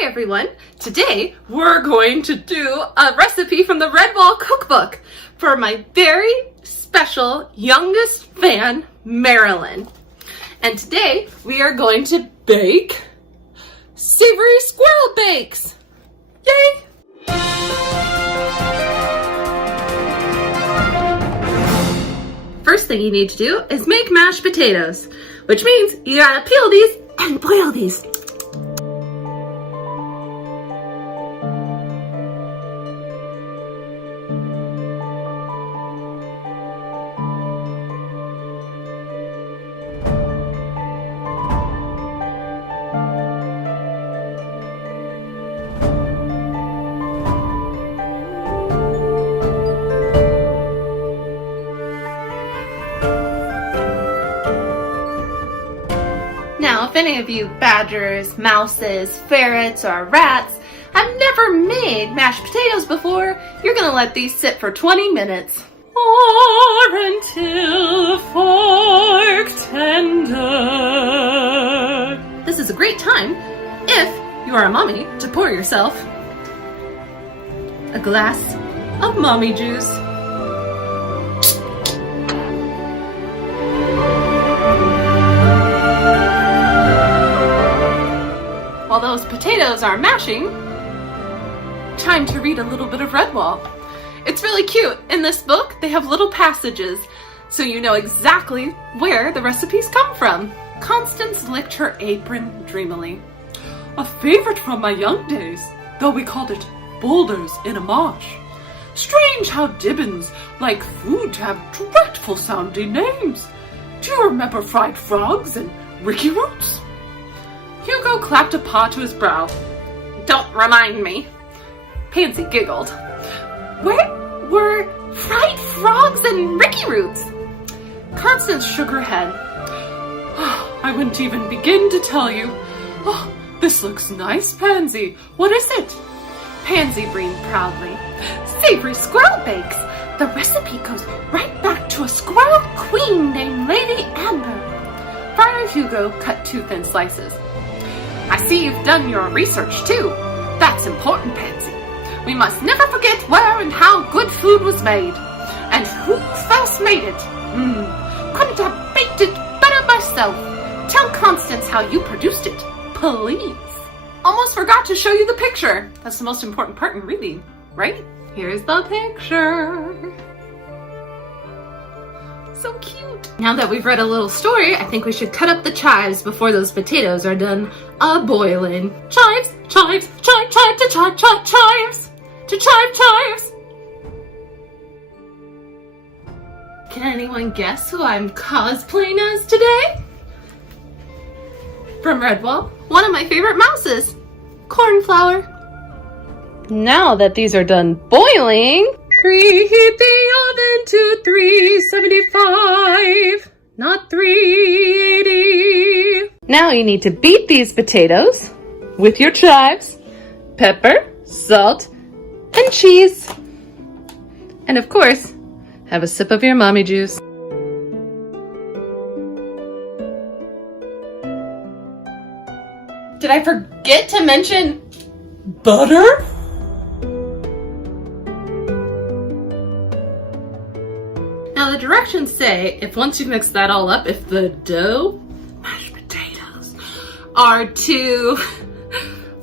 Hi everyone! Today we're going to do a recipe from the Redwall Cookbook for my very special youngest fan, Marilyn. And today we are going to bake savory squirrel bakes! Yay! First thing you need to do is make mashed potatoes, which means you gotta peel these and boil these. Now, if any of you badgers, mouses, ferrets, or rats have never made mashed potatoes before, you're gonna let these sit for 20 minutes. Or until fork tender. This is a great time, if you are a mommy, to pour yourself a glass of mommy juice. While those potatoes are mashing, time to read a little bit of Redwall. It's really cute. In this book, they have little passages, so you know exactly where the recipes come from. Constance licked her apron dreamily. A favorite from my young days, though we called it boulders in a marsh. Strange how Dibbons like food to have dreadful sounding names. Do you remember fried frogs and ricky roots? Hugo clapped a paw to his brow. Don't remind me. Pansy giggled. Where were fried frogs and ricky roots? Constance shook her head. Oh, I wouldn't even begin to tell you. Oh, this looks nice, Pansy. What is it? Pansy breathed proudly. Savory squirrel bakes. The recipe goes right back to a squirrel queen named Lady Amber. Friar Hugo cut 2 thin slices. I see you've done your research too. That's important, Pansy. We must never forget where and how good food was made. And who first made it. Couldn't have baked it better myself. Tell Constance how you produced it, please. Almost forgot to show you the picture. That's the most important part in reading, right? Here's the picture. So cute. Now that we've read a little story, I think we should cut up the chives before those potatoes are done a-boiling. Chives, chives, chive, chive, to chive, chive, chives, to chive, chives. Can anyone guess who I'm cosplaying as today? From Redwall, one of my favorite mouses, Cornflower. Now that these are done boiling, preheat the oven to 375, not 380. Now you need to beat these potatoes with your chives, pepper, salt, and cheese. And of course, have a sip of your mommy juice. Did I forget to mention butter? Now the directions say, if once you've mixed that all up, if the dough, mashed potatoes, are too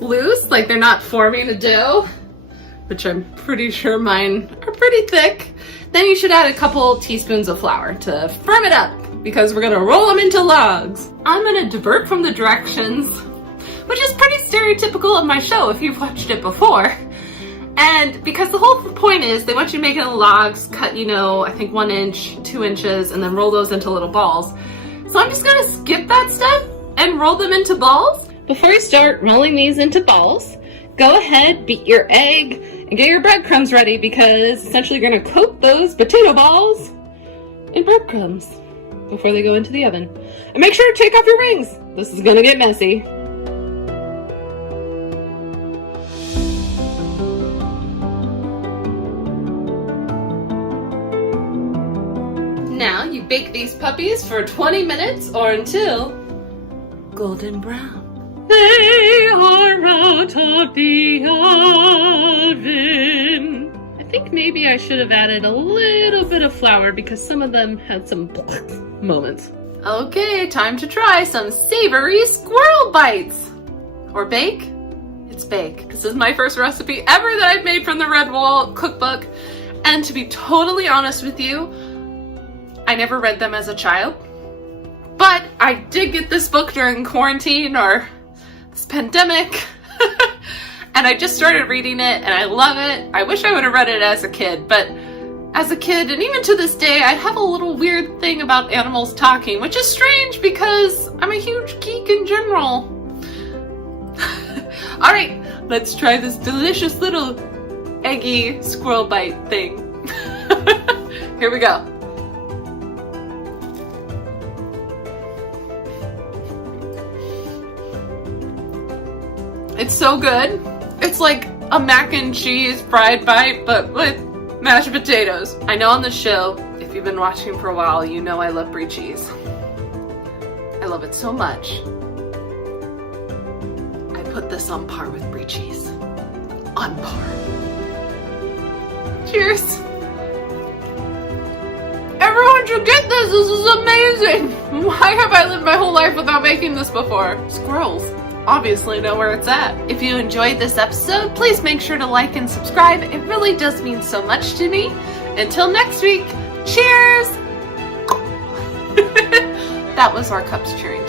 loose, like they're not forming a dough, which I'm pretty sure mine are pretty thick, then you should add a couple teaspoons of flour to firm it up, because we're gonna roll them into logs. I'm gonna divert from the directions, which is pretty stereotypical of my show if you've watched it before. And because the whole point is they want you to make it in logs, cut, I think 1 inch, 2 inches, and then roll those into little balls. So I'm just gonna skip that step and roll them into balls. Before you start rolling these into balls, go ahead, beat your egg, and get your breadcrumbs ready because essentially you're gonna coat those potato balls in breadcrumbs before they go into the oven. And make sure to take off your rings. This is gonna get messy. Now you bake these puppies for 20 minutes or until golden brown. They are out out the oven. I think maybe I should have added a little bit of flour because some of them had some moments. Okay, time to try some savory squirrel bites. Or bake? It's bake. This is my first recipe ever that I've made from the Redwall Cookbook. And to be totally honest with you, I never read them as a child. But I did get this book during quarantine or this pandemic. And I just started reading it and I love it. I wish I would have read it as a kid, but as a kid, and even to this day, I have a little weird thing about animals talking, which is strange because I'm a huge geek in general. All right, let's try this delicious little eggy squirrel bite thing. Here we go. It's so good. It's like a mac and cheese fried bite, but with mashed potatoes. I know on the show, if you've been watching for a while, you know I love brie cheese. I love it so much. I put this on par with brie cheese. On par. Cheers. Everyone should get this. This is amazing. Why have I lived my whole life without making this before? Squirrels obviously know where it's at. If you enjoyed this episode, please make sure to like and subscribe. It really does mean so much to me. Until next week, cheers! That was our cups cheering.